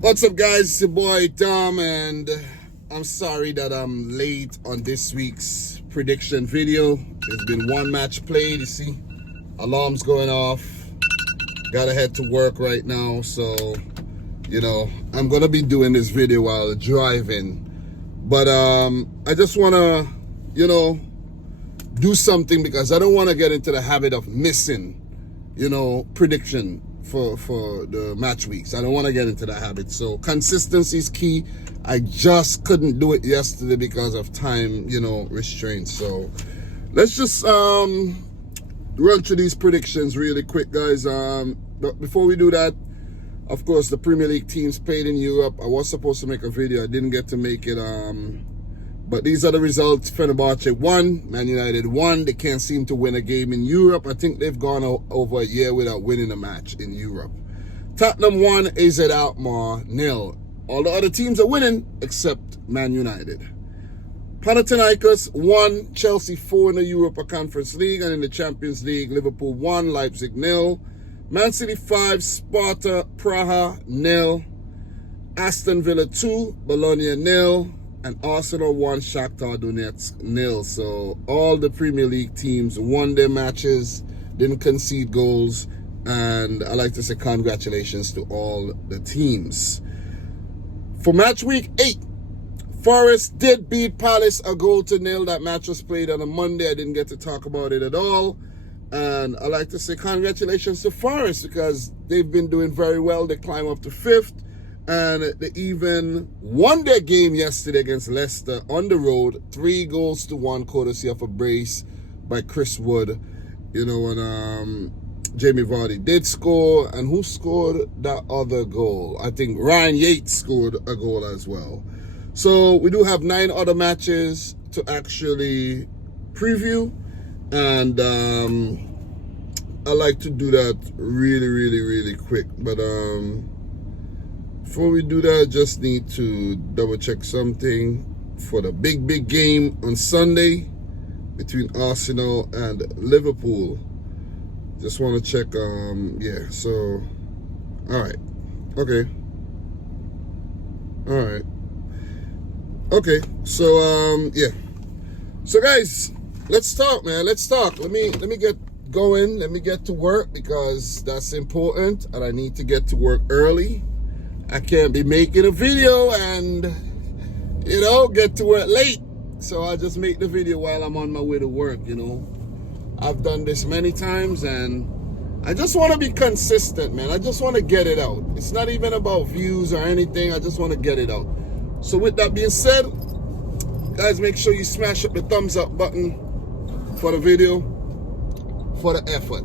What's up, guys? It's your boy Dom, and I'm sorry that I'm late on this week's prediction video. There's been one match played. You see, alarms going off. Gotta head to work right now, so I'm gonna be doing this video while driving. But I just wanna, do something because I don't want to get into the habit of missing, prediction for the match weeks. I don't want to get into that habit. So consistency is key. I just couldn't do it yesterday because of time, restraints. So let's just run through these predictions really quick, guys. But before we do that, of course, the Premier League teams played in Europe. I was supposed to make a video. I didn't get to make it. But these are the results. Fenerbahce won. Man United won. They can't seem to win a game in Europe. I think they've gone over a year without winning a match in Europe. Tottenham won. AZ Alkmaar 0. All the other teams are winning except Man United. Panathinaikos won. Chelsea 4 in the Europa Conference League. And in the Champions League, Liverpool 1. Leipzig 0. Man City 5. Sparta Praha 0. Aston Villa 2. Bologna 0. And Arsenal 1, Shakhtar Donetsk 0. So all the Premier League teams won their matches, didn't concede goals, and I like to say congratulations to all the teams. For match week 8, Forest did beat Palace 1-0. That match was played on a Monday. I didn't get to talk about it at all. And I like to say congratulations to Forest because they've been doing very well. They climb up to 5th. And they even won their game yesterday against Leicester on the road, 3-1, courtesy of a brace by Chris Wood. And Jamie Vardy did score. And who scored that other goal? I think Ryan Yates scored a goal as well. So we do have 9 other matches to actually preview. And I like to do that really quick. But before we do that, I just need to double check something for the big game on Sunday between Arsenal and Liverpool. Just want to check, so, all right, okay, so, so guys, let's talk, man, let's talk. Let me get going, let me get to work because that's important and I need to get to work early. I can't be making a video and, get to work late. So I just make the video while I'm on my way to work, I've done this many times and I just want to be consistent, man. I just want to get it out. It's not even about views or anything. I just want to get it out. So with that being said, guys, make sure you smash up the thumbs up button for the video, for the effort.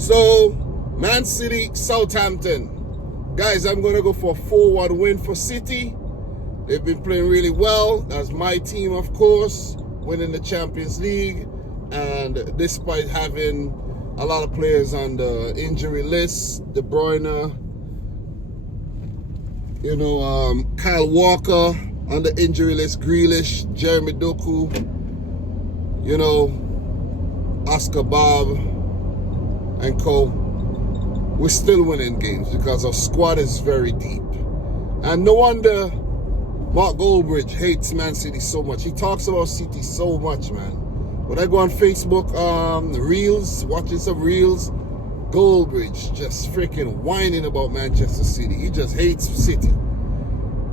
So, Man City, Southampton. Guys, I'm going to go for a 4-1 win for City. They've been playing really well. That's my team, of course, winning the Champions League. And despite having a lot of players on the injury list, De Bruyne, Kyle Walker on the injury list, Grealish, Jeremy Doku, Oscar Bob, and co. We're still winning games because our squad is very deep. And no wonder Mark Goldbridge hates Man City so much. He talks about City so much, man. When I go on Facebook, Reels, watching some Reels, Goldbridge just freaking whining about Manchester City. He just hates City.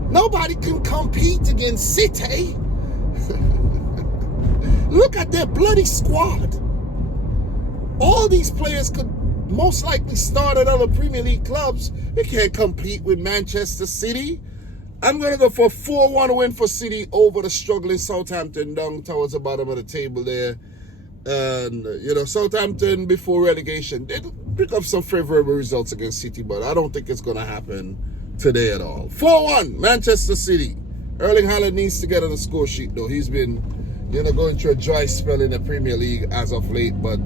Nobody can compete against City. Look at their bloody squad. All these players could most likely start at other Premier League clubs. They can't compete with Manchester City. I'm going to go for a 4-1 win for City over the struggling Southampton down towards the bottom of the table there. And, Southampton before relegation did pick up some favorable results against City, but I don't think it's going to happen today at all. 4-1, Manchester City. Erling Haaland needs to get on the score sheet, though. He's been, going through a dry spell in the Premier League as of late, but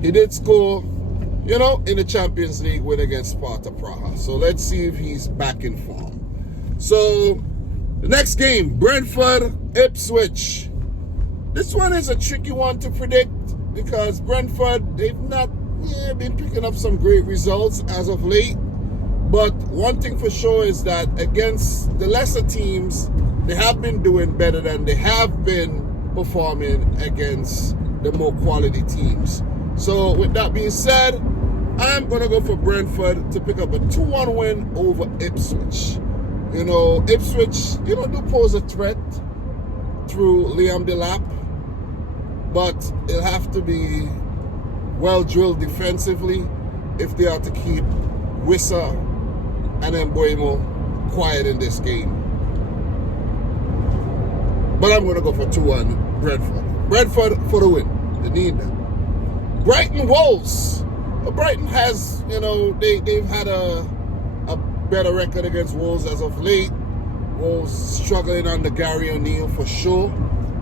he did score in the Champions League win against Sparta Praha. So let's see if he's back in form. So the next game, Brentford, Ipswich. This one is a tricky one to predict because Brentford, they've not been picking up some great results as of late. But one thing for sure is that against the lesser teams, they have been doing better than they have been performing against the more quality teams. So with that being said, I'm going to go for Brentford to pick up a 2-1 win over Ipswich. Ipswich, do pose a threat through Liam Delap, but it'll have to be well drilled defensively if they are to keep Wissa and Mbeumo quiet in this game. But I'm going to go for 2-1 Brentford. Brentford for the win. They need that. Brighton Wolves. Brighton has, they've had a better record against Wolves as of late. Wolves struggling under Gary O'Neill for sure.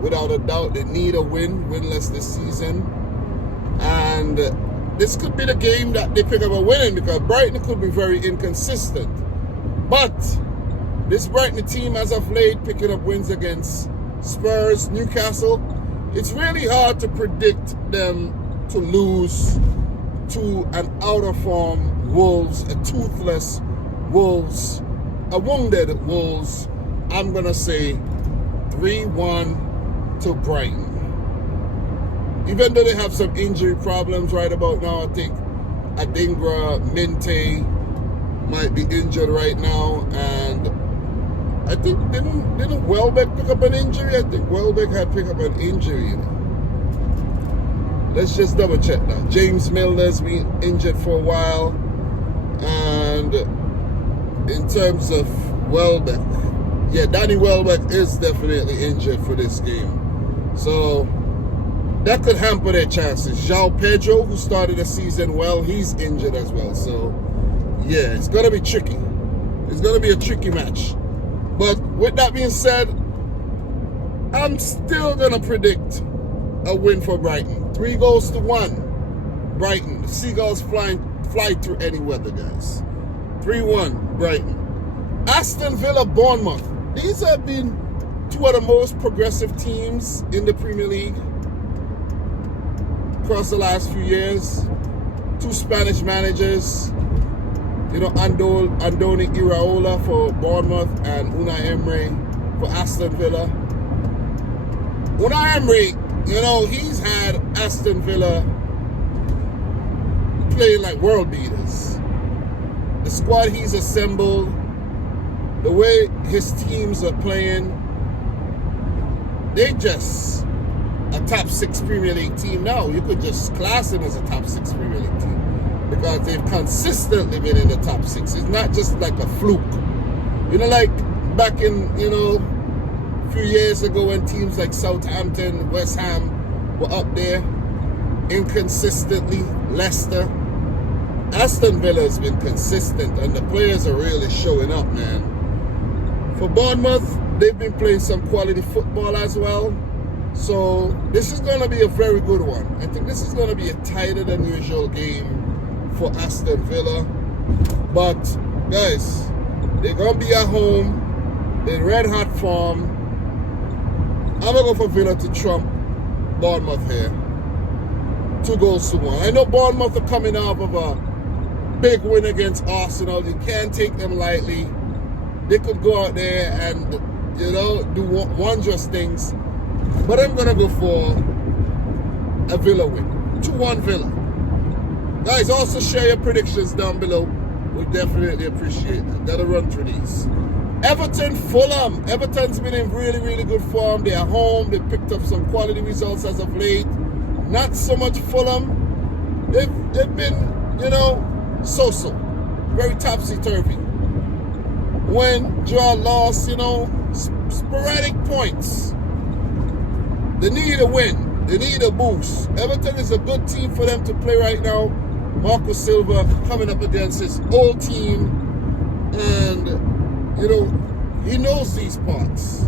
Without a doubt, they need a win, winless this season. And this could be the game that they pick up a win because Brighton could be very inconsistent. But this Brighton team as of late picking up wins against Spurs, Newcastle. It's really hard to predict them to lose to an out-of-form Wolves, a toothless Wolves, a wounded Wolves. I'm going to say 3-1 to Brighton. Even though they have some injury problems right about now, I think Adingra, Minte might be injured right now. And I think, didn't Welbeck pick up an injury? I think Welbeck had picked up an injury. Let's just double check that. James Milner's been injured for a while. And in terms of Welbeck, yeah, Danny Welbeck is definitely injured for this game. So that could hamper their chances. João Pedro, who started the season well, he's injured as well. So yeah, it's going to be tricky. It's going to be a tricky match. But with that being said, I'm still going to predict a win for Brighton. 3-1. Brighton. The Seagulls fly through any weather, guys. 3-1, Brighton. Aston Villa, Bournemouth. These have been two of the most progressive teams in the Premier League across the last few years. Two Spanish managers. Andoni Iraola for Bournemouth and Unai Emery for Aston Villa. Unai Emery, he's had Aston Villa playing like world beaters. The squad he's assembled, the way his teams are playing, they just a top 6 Premier League team now. You could just class them as a top 6 Premier League team because they've consistently been in the top 6. It's not just like a fluke. Like back in, a few years ago when teams like Southampton, West Ham were up there inconsistently, Leicester. Aston Villa has been consistent and the players are really showing up, man. For Bournemouth, they've been playing some quality football as well. So this is going to be a very good one. I think this is going to be a tighter than usual game for Aston Villa. But guys, they're going to be at home in red hot form. I'm going to go for Villa to trump Bournemouth here. 2-1. I know Bournemouth are coming off of a big win against Arsenal. You can't take them lightly. They could go out there and, do wondrous things. But I'm going to go for a Villa win. 2-1 Villa. Guys, also share your predictions down below. We definitely appreciate it. Gotta run through these. Everton, Fulham. Everton's been in really, really good form. They're home. They picked up some quality results as of late. Not so much Fulham. They've been, so-so. Very topsy-turvy. Win, draw, loss, sporadic points. They need a win. They need a boost. Everton is a good team for them to play right now. Marco Silva coming up against his old team. And, he knows these parts.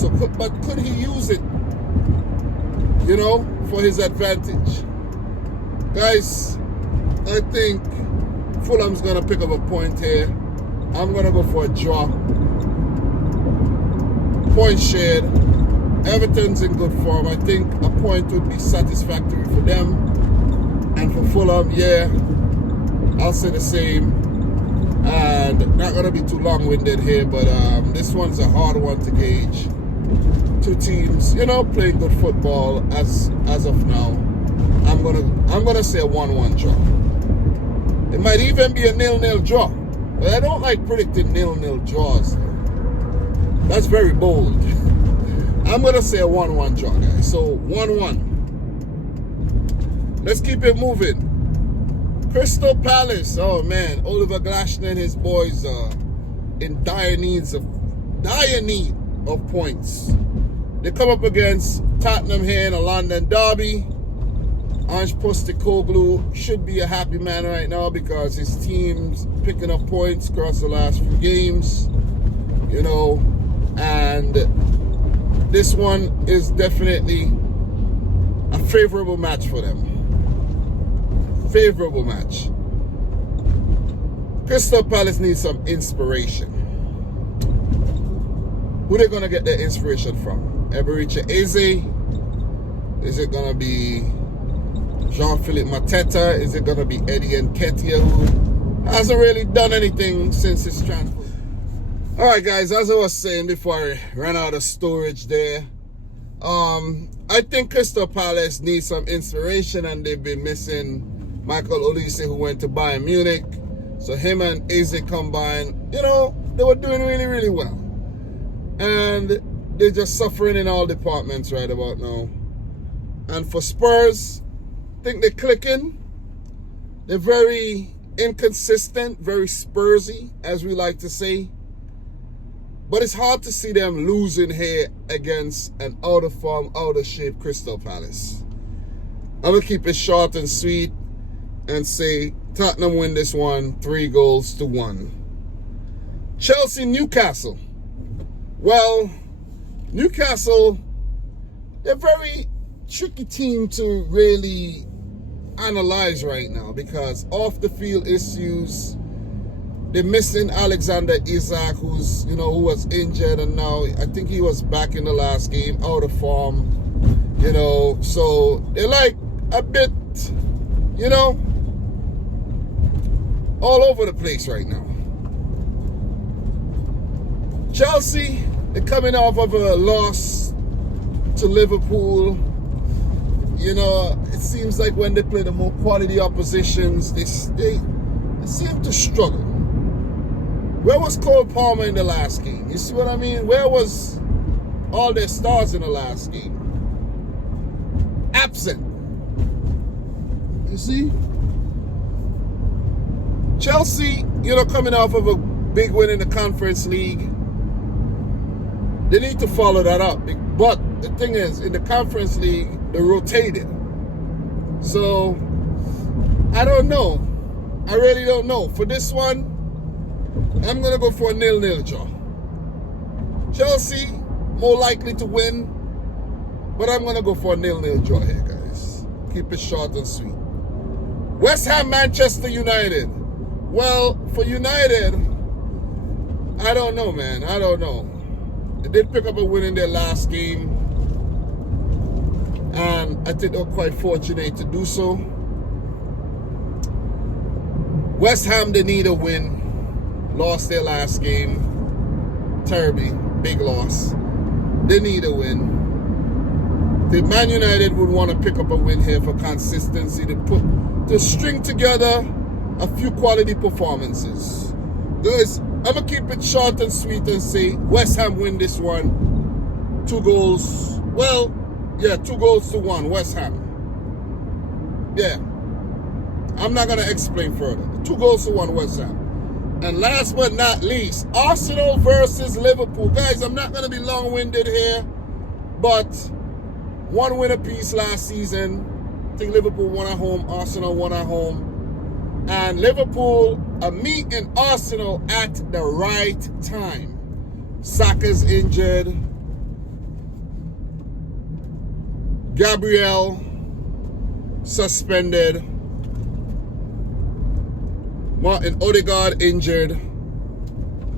So, but could he use it, for his advantage? Guys, I think Fulham's going to pick up a point here. I'm going to go for a draw. Point shared. Everton's in good form. I think a point would be satisfactory for them. And for Fulham, yeah, I'll say the same. And not going to be too long-winded here, but this one's a hard one to gauge. Two teams, you know, playing good football as of now. I'm gonna say a 1-1 draw. It might even be a 0-0 draw. But I don't like predicting 0-0 draws. That's very bold. I'm gonna say a 1-1 draw, guys. So 1-1. Let's keep it moving. Crystal Palace. Oh man, Oliver Glasner and his boys are in dire need of points. They come up against Tottenham here in a London derby. Ange Postecoglou should be a happy man right now because his team's picking up points across the last few games, you know, and this one is definitely a favorable match for them. Favorable match. Crystal Palace needs some inspiration. Who are they going to get their inspiration from? Eberechi Eze? Is it going to be Jean-Philippe Mateta? Is it going to be Eddie Nketiah, who hasn't really done anything since his transfer? All right, guys, as I was saying before I ran out of storage there, I think Crystal Palace needs some inspiration, and they've been missing Michael Olise, who went to Bayern Munich. So him and Eze combined, you know, they were doing really, really well. And they're just suffering in all departments right about now. And for Spurs, I think they're clicking. They're very inconsistent, very Spursy, as we like to say. But it's hard to see them losing here against an out of form, out of shape Crystal Palace. I'm going to keep it short and sweet and say Tottenham win this one 3-1. Chelsea, Newcastle. Well, Newcastle, they're a very tricky team to really analyze right now because off the field issues, they're missing Alexander Isak, who was injured, and now I think he was back in the last game, out of form, you know, so they're like a bit, you know, all over the place right now. Chelsea, they're coming off of a loss to Liverpool. You know, it seems like when they play the more quality oppositions, they seem to struggle. Where was Cole Palmer in the last game? You see what I mean? Where was all their stars in the last game? Absent. You see? Chelsea, you know, coming off of a big win in the Conference League. They need to follow that up. But the thing is, in the Conference League, they rotated. So, I don't know. I really don't know. For this one, I'm going to go for a 0-0 draw. Chelsea, more likely to win. But I'm going to go for a 0-0 draw here, guys. Keep it short and sweet. West Ham, Manchester United. Well, for United, I don't know, man. I don't know. They did pick up a win in their last game, and I think they were quite fortunate to do so. West Ham, they need a win. Lost their last game. Terribly. Big loss. They need a win. The Man United would want to pick up a win here for consistency, to string together a few quality performances. Guys, I'm going to keep it short and sweet and say West Ham win this one. 2 goals. Well, yeah, 2-1, West Ham. Yeah. I'm not going to explain further. 2-1, West Ham. And last but not least, Arsenal versus Liverpool. Guys, I'm not going to be long-winded here, but 1 win apiece last season. I think Liverpool won at home, Arsenal won at home. And Liverpool are meeting Arsenal at the right time. Saka's injured. Gabriel suspended. Martin Odegaard injured.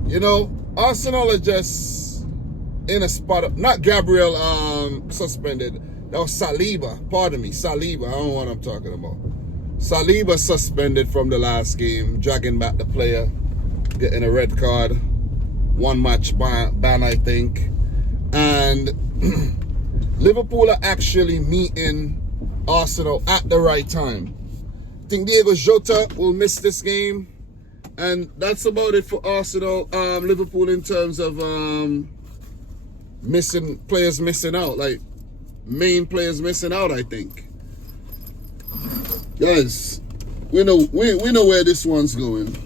You know, Arsenal are just in a spot. Not Gabriel suspended. That was Saliba. Pardon me, Saliba. I don't know what I'm talking about. Saliba suspended from the last game, dragging back the player. getting a red card, 1 match ban, I think. And Liverpool are actually meeting Arsenal at the right time. I think Diego Jota will miss this game. And that's about it for Arsenal, Liverpool in terms of players missing out, like main players missing out, I think. Guys, we know where this one's going.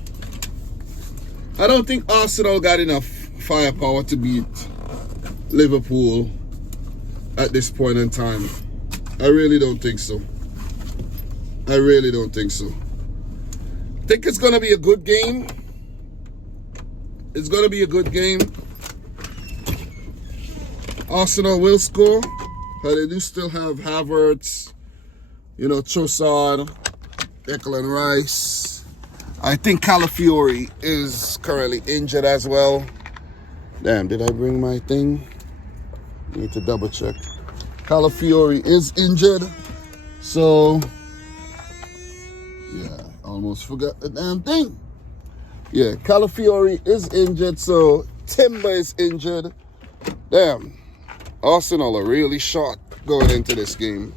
I don't think Arsenal got enough firepower to beat Liverpool at this point in time. I really don't think so. I really don't think so. I think it's going to be a good game. It's going to be a good game. Arsenal will score, but they do still have Havertz, Trossard, Declan Rice. I think Calafiori is currently injured as well. Damn, did I bring my thing? Need to double check. Calafiori is injured. So, yeah, almost forgot the damn thing. Yeah, Calafiori is injured. So, Timber is injured. Damn, Arsenal are really short going into this game.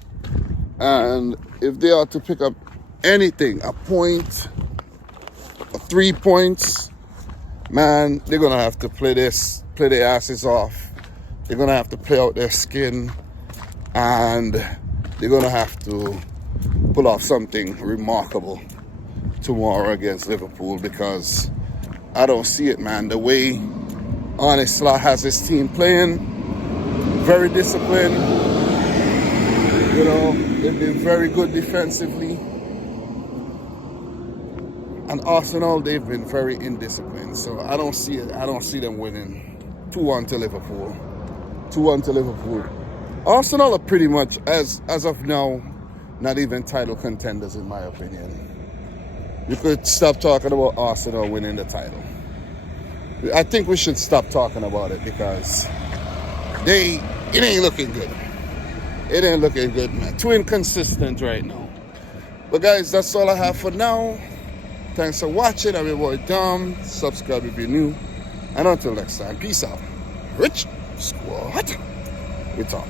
And if they are to pick up anything, a point, 3 points, man, they're going to have to play their asses off. They're going to have to play out their skin. And they're going to have to pull off something remarkable tomorrow against Liverpool, because I don't see it, man. The way Arne Slot has his team playing, very disciplined. They've been very good defensively. And Arsenal, they've been very indisciplined. So I don't see it. I don't see them winning 2-1 to Liverpool. 2-1 to Liverpool. Arsenal are pretty much, as of now, not even title contenders, in my opinion. You could stop talking about Arsenal winning the title. I think we should stop talking about it, because it ain't looking good. It ain't looking good, man. Too inconsistent right now. But guys, that's all I have for now. Thanks for watching. I'm your boy Dom. Subscribe if you're new. And until next time, peace out. Rich Squad. We talk.